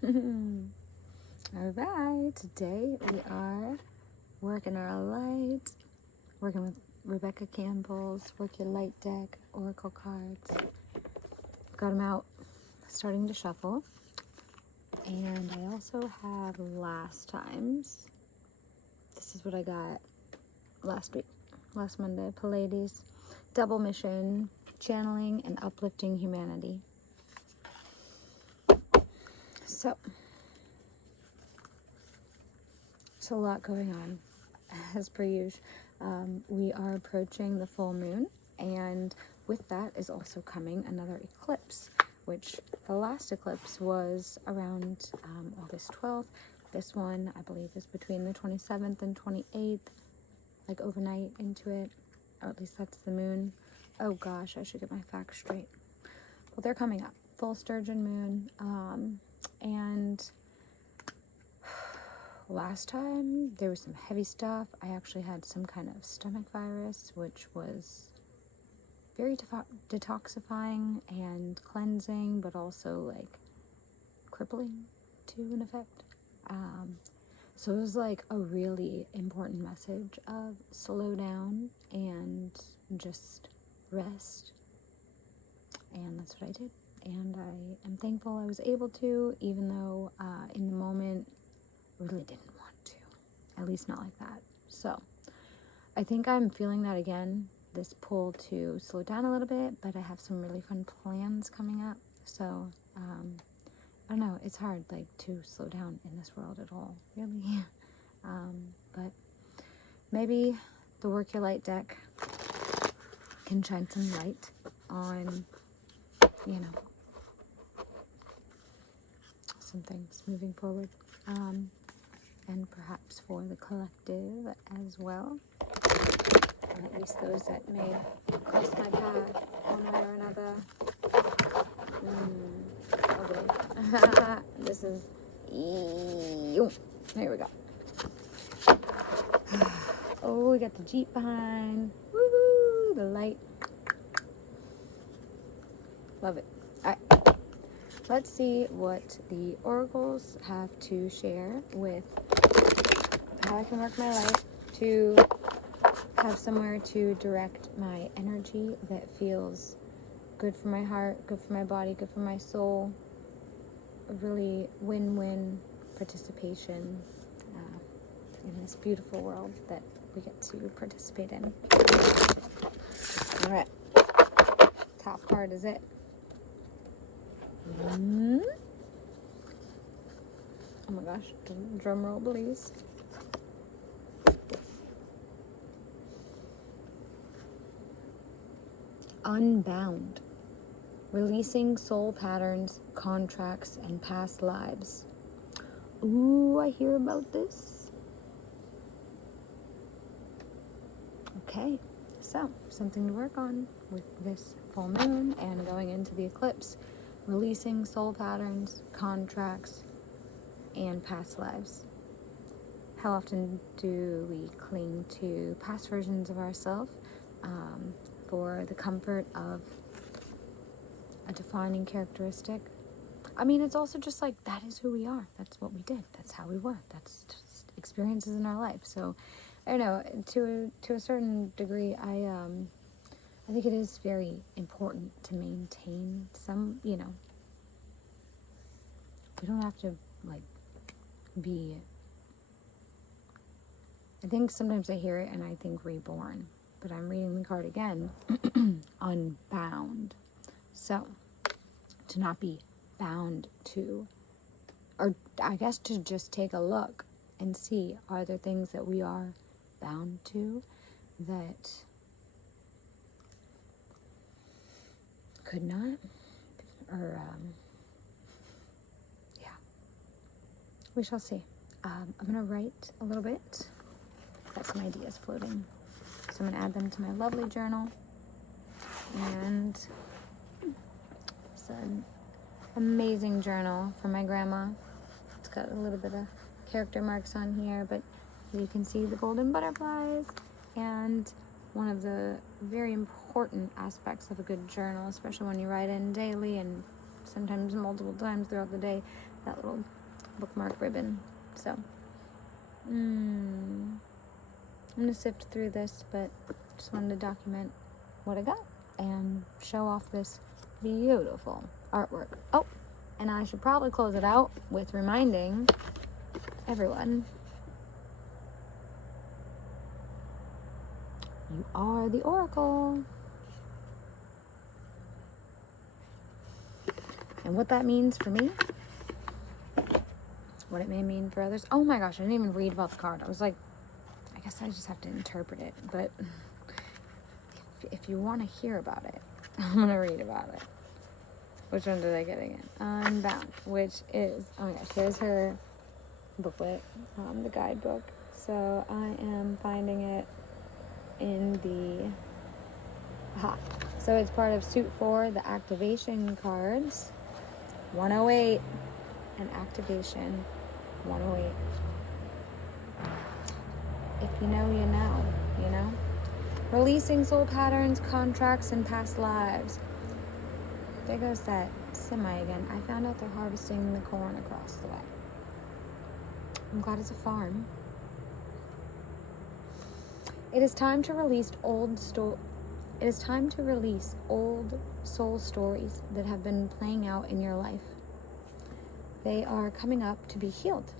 All right, today we are working our light, working with Rebecca Campbell's Work Your Light deck, Oracle cards. Got them out, starting to shuffle. And I also have last times. This is what I got last week, last Monday, Pleiades, double mission, channeling and uplifting humanity. So, a lot going on, as per usual. We are approaching the full moon, and with that is also coming another eclipse, which the last eclipse was around August 12th. This one, I believe, is between the 27th and 28th, like overnight into it, or at least that's the moon. Oh gosh, I should get my facts straight. Well, they're coming up. Full sturgeon moon, and last time there was some heavy stuff. I actually had some kind of stomach virus, which was very detoxifying and cleansing, but also like crippling to an effect. So it was like a really important message of slow down and just rest. And that's what I did. And I am thankful I was able to, even though in the moment really didn't want to, at least not like that. So I think I'm feeling that again, this pull to slow down a little bit, but I have some really fun plans coming up. So I don't know, it's hard like to slow down in this world at all, really. But maybe the Work Your Light deck can shine some light on, some things moving forward. And perhaps for the collective as well, or at least those that may cross my path one way or another. Okay. This is, here we go. Oh, we got the Jeep behind. Woohoo! The light. Love it. All right. Let's see what the oracles have to share with how I can work my life to have somewhere to direct my energy that feels good for my heart, good for my body, good for my soul. A really win-win participation in this beautiful world that we get to participate in. All right. Top card is it. Oh my gosh, drum roll please. UnBound. Releasing soul patterns, contracts, and past lives. Ooh, I hear about this. Okay, so something to work on with this full moon and going into the eclipse. Releasing soul patterns, contracts, and past lives. How often do we cling to past versions of ourselves for the comfort of a defining characteristic? I mean, it's also just like, that is who we are. That's what we did. That's how we were. That's just experiences in our life. So, I don't know, to a certain degree, I think it is very important to maintain some, we don't have to, be, I think sometimes I hear it and I think reborn, but I'm reading the card again, UnBound. So, to not be bound to, or I guess to just take a look and see, are there things that we are bound to that could not, or we shall see. I'm gonna write a little bit. Got some ideas floating, so I'm gonna add them to my lovely journal. And it's an amazing journal from my grandma. It's got a little bit of character marks on here, but you can see the golden butterflies. And one of the very important aspects of a good journal, especially when you write in daily and sometimes multiple times throughout the day, that little bookmark ribbon. So, I'm going to sift through this, but just wanted to document what I got and show off this beautiful artwork. Oh, and I should probably close it out with reminding everyone, you are the Oracle. And what that means for me, what it may mean for others. Oh my gosh, I didn't even read about the card. I was like, I guess I just have to interpret it. But if you want to hear about it, I'm going to read about it. Which one did I get again? UnBound, which is, oh my gosh, there's her booklet, the guidebook. So I am finding it in the, so it's part of Suit 4, the activation cards, 108, and activation 108. If you know, you know, you know? Releasing soul patterns, contracts, and past lives. There goes that semi again. I found out they're harvesting the corn across the way. I'm glad it's a farm. It is time to release old soul stories that have been playing out in your life. They are coming up to be healed.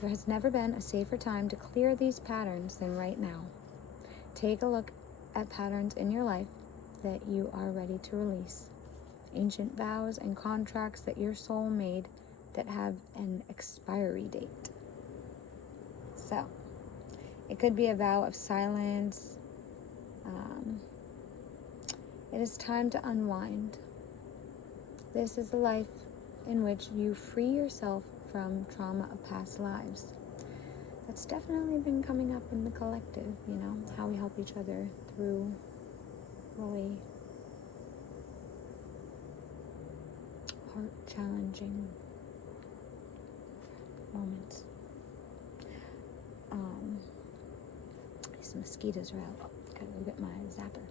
There has never been a safer time to clear these patterns than right now. Take a look at patterns in your life that you are ready to release. Ancient vows and contracts that your soul made that have an expiry date. So, it could be a vow of silence. It is time to unwind. This is the life in which you free yourself from trauma of past lives. That's definitely been coming up in the collective, you know, how we help each other through really heart-challenging moments. These mosquitoes are out. Gotta go get my zapper.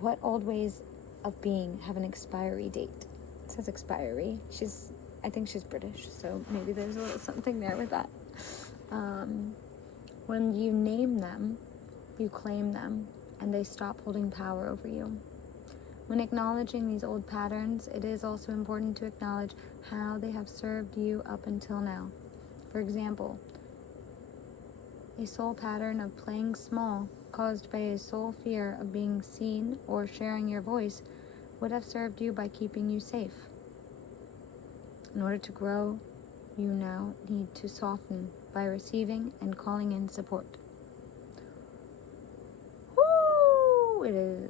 What old ways of being have an expiry date? It says expiry. I think she's British, so maybe there's a little something there with that. When you name them, you claim them, and they stop holding power over you. When acknowledging these old patterns, it is also important to acknowledge how they have served you up until now. For example, a soul pattern of playing small caused by a soul fear of being seen or sharing your voice would have served you by keeping you safe. In order to grow, you now need to soften by receiving and calling in support. Woo!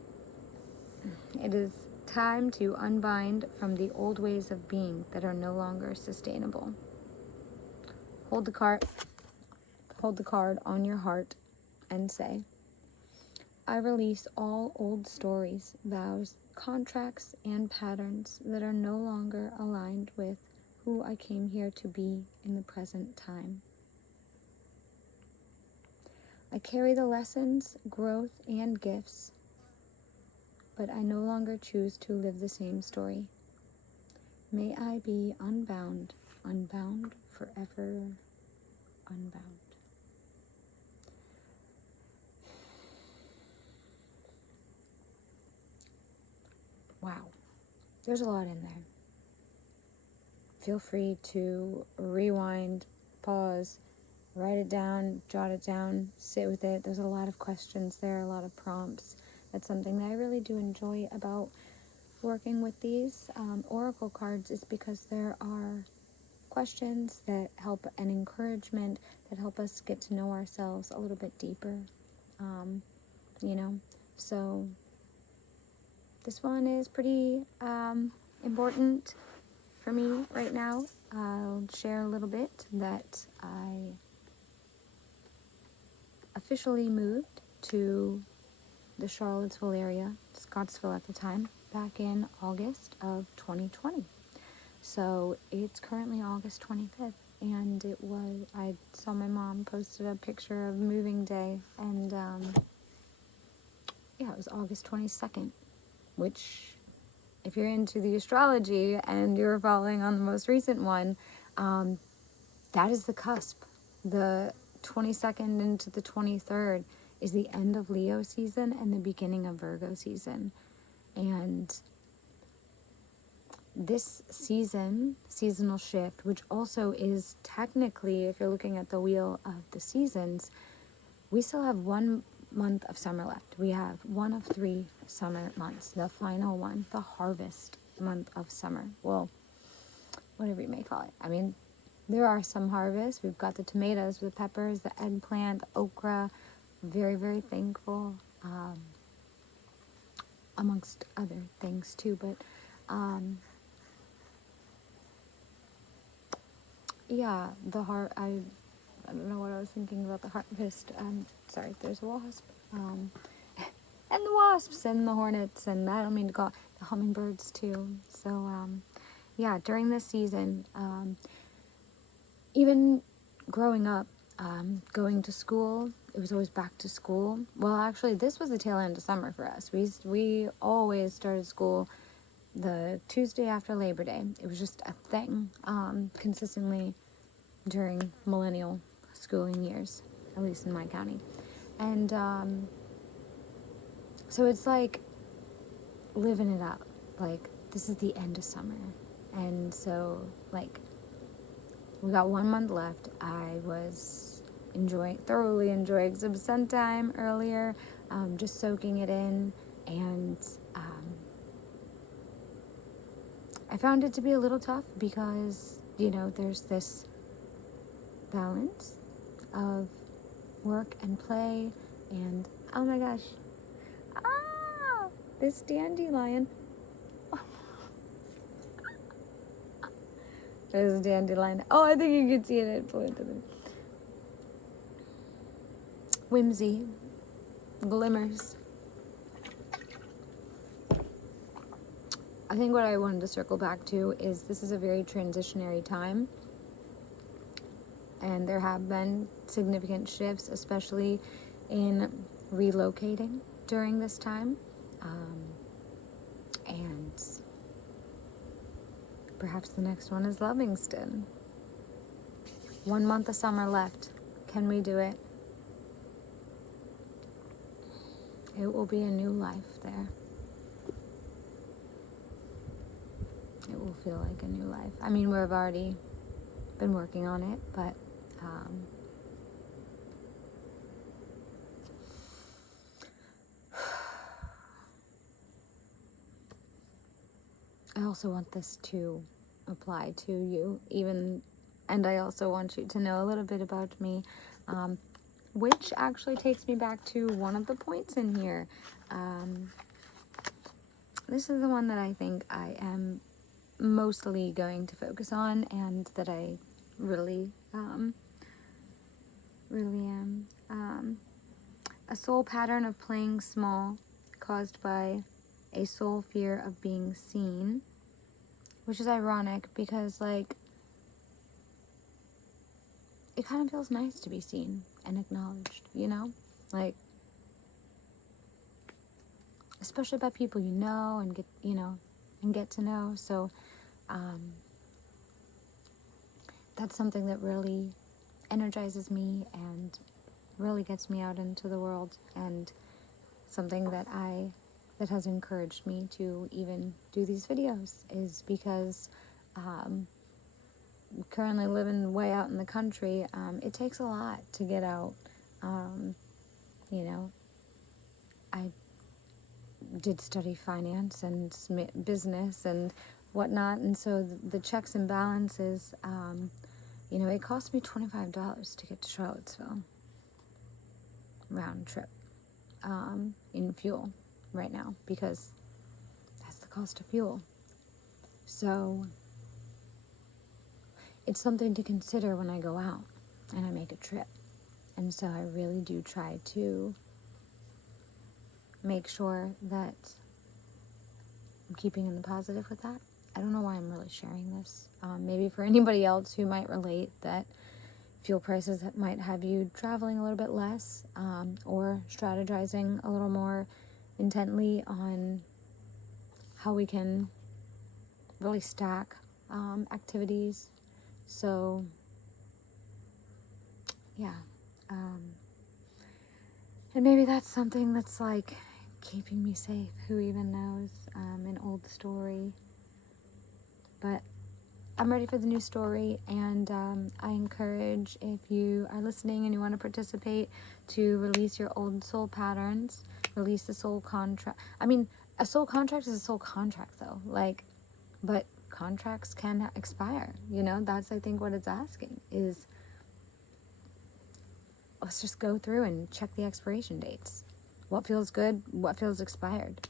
It is time to unbind from the old ways of being that are no longer sustainable. Hold the card on your heart and say, I release all old stories, vows, contracts, and patterns that are no longer aligned with who I came here to be in the present time. I carry the lessons, growth, and gifts, but I no longer choose to live the same story. May I be unbound, unbound, forever unbound. Wow, there's a lot in there. Feel free to rewind, pause, write it down, jot it down, sit with it. There's a lot of questions there, a lot of prompts. That's something that I really do enjoy about working with these oracle cards, is because there are questions that help and encouragement that help us get to know ourselves a little bit deeper, so this one is pretty important for me right now. I'll share a little bit that I officially moved to the Charlottesville area, Scottsville at the time, back in August of 2020. So it's currently August 25th, and I saw my mom posted a picture of moving day, and it was August 22nd, which if you're into the astrology and you're following on the most recent one, that is the cusp. The 22nd into the 23rd is the end of Leo season and the beginning of Virgo season. And this seasonal shift, which also is technically, if you're looking at the wheel of the seasons, we still have 1 month of summer left. We have one of 3 summer months, the final one, the harvest month of summer. Well, whatever you may call it. I mean, there are some harvests. We've got the tomatoes, the peppers, the eggplant, the okra. Very, very thankful, amongst other things too. But yeah, I don't know what I was thinking about the harvest. Sorry, there's a wasp. And the wasps and the hornets, and I don't mean to call the hummingbirds too. So yeah, during this season, even growing up, going to school, it was always back to school. Well, actually, this was the tail end of summer for us. We always started school the Tuesday after Labor Day. It was just a thing, consistently during millennial schooling years, at least in my county. And so it's like living it up. Like, this is the end of summer. And so, like, we got 1 month left. I was thoroughly enjoying some sun time earlier, just soaking it in. And I found it to be a little tough because, there's this balance of work and play. And, oh my gosh, this dandelion. There's a dandelion. Oh, I think you can see it. It flew into the whimsy, glimmers. I think what I wanted to circle back to is this is a very transitionary time. And there have been significant shifts, especially in relocating during this time. And perhaps the next one is Livingston. 1 month of summer left. Can we do it? It will be a new life there. It will feel like a new life. I mean, we've already been working on it, but I also want this to apply to you, and I also want you to know a little bit about me, which actually takes me back to one of the points in here. This is the one that I think I am mostly going to focus on, and that I really am. A soul pattern of playing small caused by a soul fear of being seen, which is ironic because, like, it kind of feels nice to be seen and acknowledged, like, especially by people you know and get to know. So that's something that really energizes me and really gets me out into the world, and something that has encouraged me to even do these videos is because currently living way out in the country, it takes a lot to get out. I did study finance and business and whatnot, and so the checks and balances, it cost me $25 to get to Charlottesville round trip, in fuel right now, because that's the cost of fuel. So it's something to consider when I go out and I make a trip. And so I really do try to make sure that I'm keeping in the positive with that. I don't know why I'm really sharing this. Maybe for anybody else who might relate, that fuel prices that might have you traveling a little bit less, or strategizing a little more intently on how we can really stack activities. So, yeah. And maybe that's something that's like keeping me safe. Who even knows? An old story. But I'm ready for the new story, and I encourage, if you are listening and you want to participate, to release your old soul patterns, release the soul contract. I mean, a soul contract is a soul contract, though. Like, but contracts can expire. You know, that's, I think, what it's asking is, let's just go through and check the expiration dates. What feels good? What feels expired?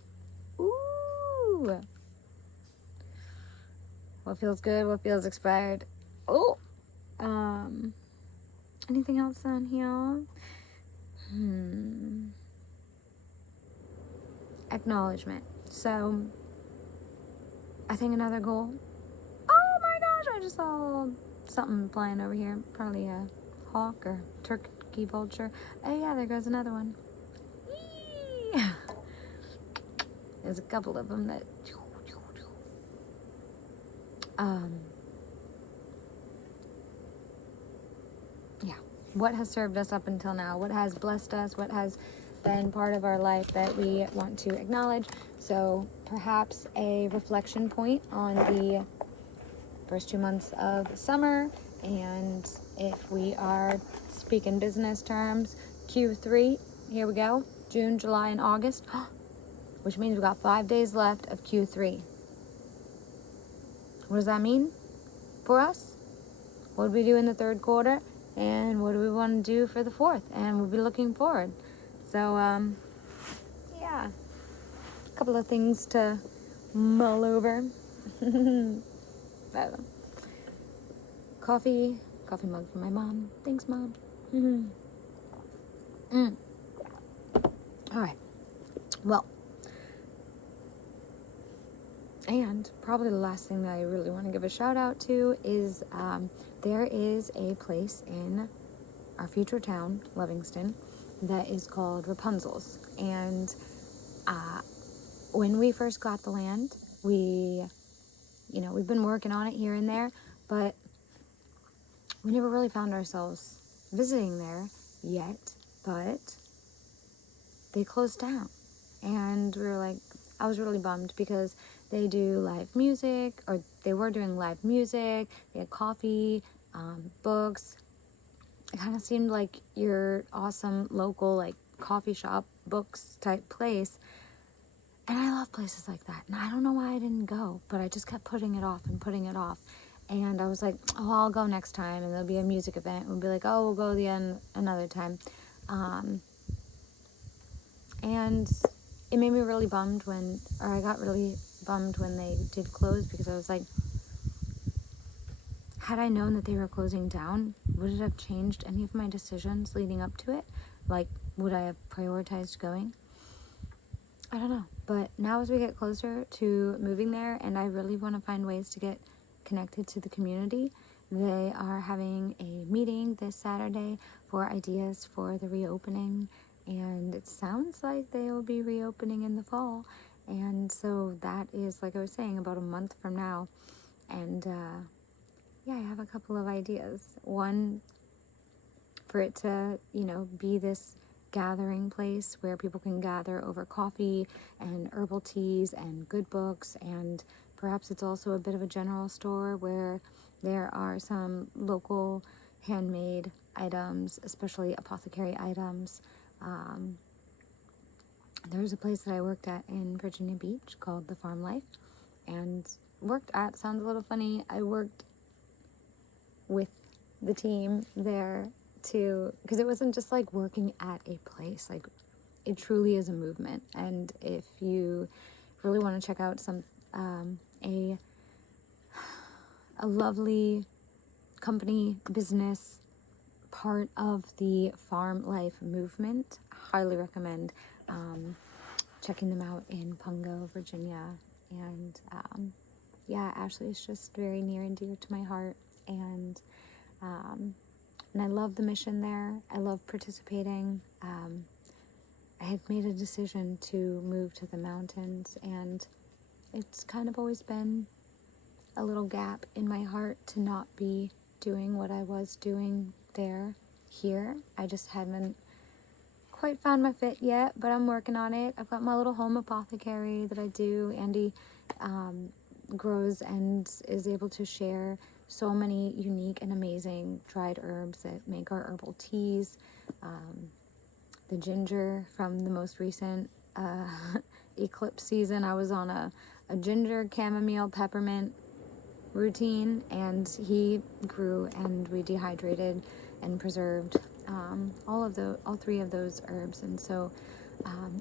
Ooh. What feels good? What feels expired? Oh. Anything else on here? Acknowledgement. So, I think another goal. Oh my gosh! I just saw something flying over here. Probably a hawk or turkey vulture. Oh yeah, there goes another one. Yee! There's a couple of them that. Yeah. What has served us up until now? What has blessed us? What has been part of our life that we want to acknowledge? So perhaps a reflection point on the first 2 months of summer, and if we are speaking business terms, Q3, here we go, June, July, and August, which means we've got 5 days left of Q3. What does that mean for us? What did we do in the third quarter? And what do we want to do for the fourth? And we'll be looking forward. So, yeah, a couple of things to mull over. Coffee mug for my mom. Thanks, Mom. All right. Well, and probably the last thing that I really want to give a shout out to is there is a place in our future town, Livingston, that is called Rapunzel's. And when we first got the land, we've been working on it here and there, but we never really found ourselves visiting there yet. But they closed down, and we were like, I was really bummed because they do live music, or they were doing live music. They had coffee, books. It kind of seemed like your awesome local, like, coffee shop, books type place. And I love places like that. And I don't know why I didn't go, but I just kept putting it off and putting it off. And I was like, oh, I'll go next time. And there'll be a music event. We'll be like, oh, we'll go another time. And it made me really bummed I got really bummed when they did close, because I was like, had I known that they were closing down, would it have changed any of my decisions leading up to it? Like, would I have prioritized going? I don't know. But now as we get closer to moving there, and I really want to find ways to get connected to the community, they are having a meeting this Saturday for ideas for the reopening. And it sounds like they will be reopening in the fall. And so that is, like I was saying, about a month from now. And yeah, I have a couple of ideas. One, for it to, be this gathering place where people can gather over coffee and herbal teas and good books. And perhaps it's also a bit of a general store where there are some local handmade items, especially apothecary items. There's a place that I worked at in Virginia Beach called The Farm Life, and sounds a little funny, I worked with the team there too, because it wasn't just like working at a place, like it truly is a movement. And if you really want to check out a lovely company, business, part of the farm life movement, highly recommend checking them out in Pungo, Virginia. And yeah, Ashley is just very near and dear to my heart, and I love the mission there. I love participating. I had made a decision to move to the mountains, and it's kind of always been a little gap in my heart to not be doing what I was doing here. I just haven't quite found my fit yet, but I'm working on it. I've got my little home apothecary that I do. Andy grows and is able to share so many unique and amazing dried herbs that make our herbal teas. The ginger from the most recent eclipse season, I was on a ginger chamomile peppermint routine, and he grew, and we dehydrated and preserved all three of those herbs. And so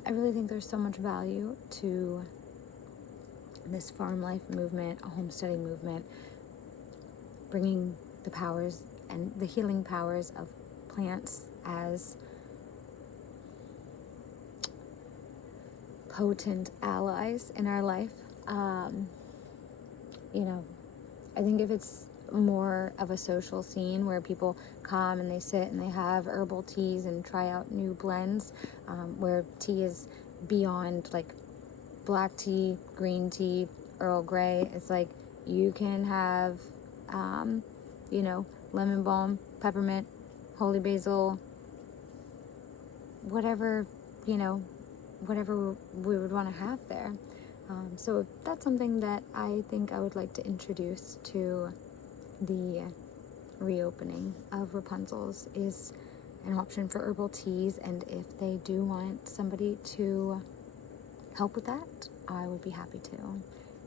I really think there's so much value to this farm life movement, a homesteading movement, bringing the powers and the healing powers of plants as potent allies in our life. I think if it's more of a social scene where people come and they sit and they have herbal teas and try out new blends, where tea is beyond like black tea, green tea, Earl Grey. It's like you can have, lemon balm, peppermint, holy basil, whatever we would want to have there. So that's something that I think I would like to introduce to the reopening of Rapunzel's, is an option for herbal teas. And if they do want somebody to help with that, I would be happy to.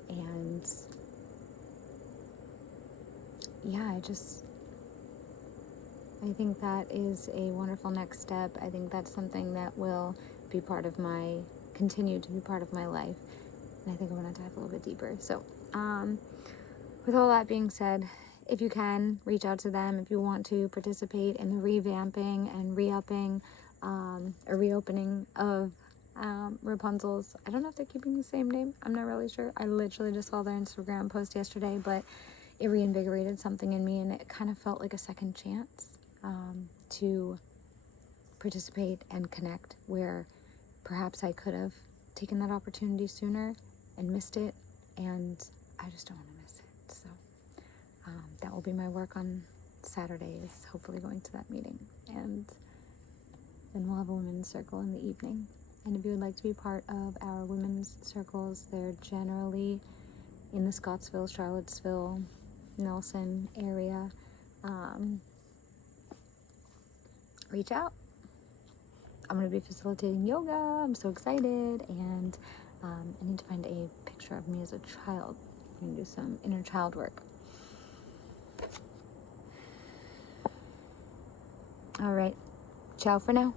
And yeah, I think that is a wonderful next step. I think that's something that will continue to be part of my life. And I think I want to dive a little bit deeper. So, with all that being said, if you can, reach out to them if you want to participate in the revamping and re-upping, or reopening of Rapunzel's. I don't know if they're keeping the same name. I'm not really sure. I literally just saw their Instagram post yesterday, but it reinvigorated something in me, and it kind of felt like a second chance to participate and connect, where perhaps I could have taken that opportunity sooner and missed it, and I just don't want to miss it. So that will be my work on Saturdays, hopefully going to that meeting, and then we'll have a women's circle in the evening. And if you would like to be part of our women's circles, they're generally in the Scottsville, Charlottesville, Nelson area. Reach out. I'm going to be facilitating yoga. I'm so excited. And I need to find a picture of me as a child. I'm going to do some inner child work. All right. Ciao for now.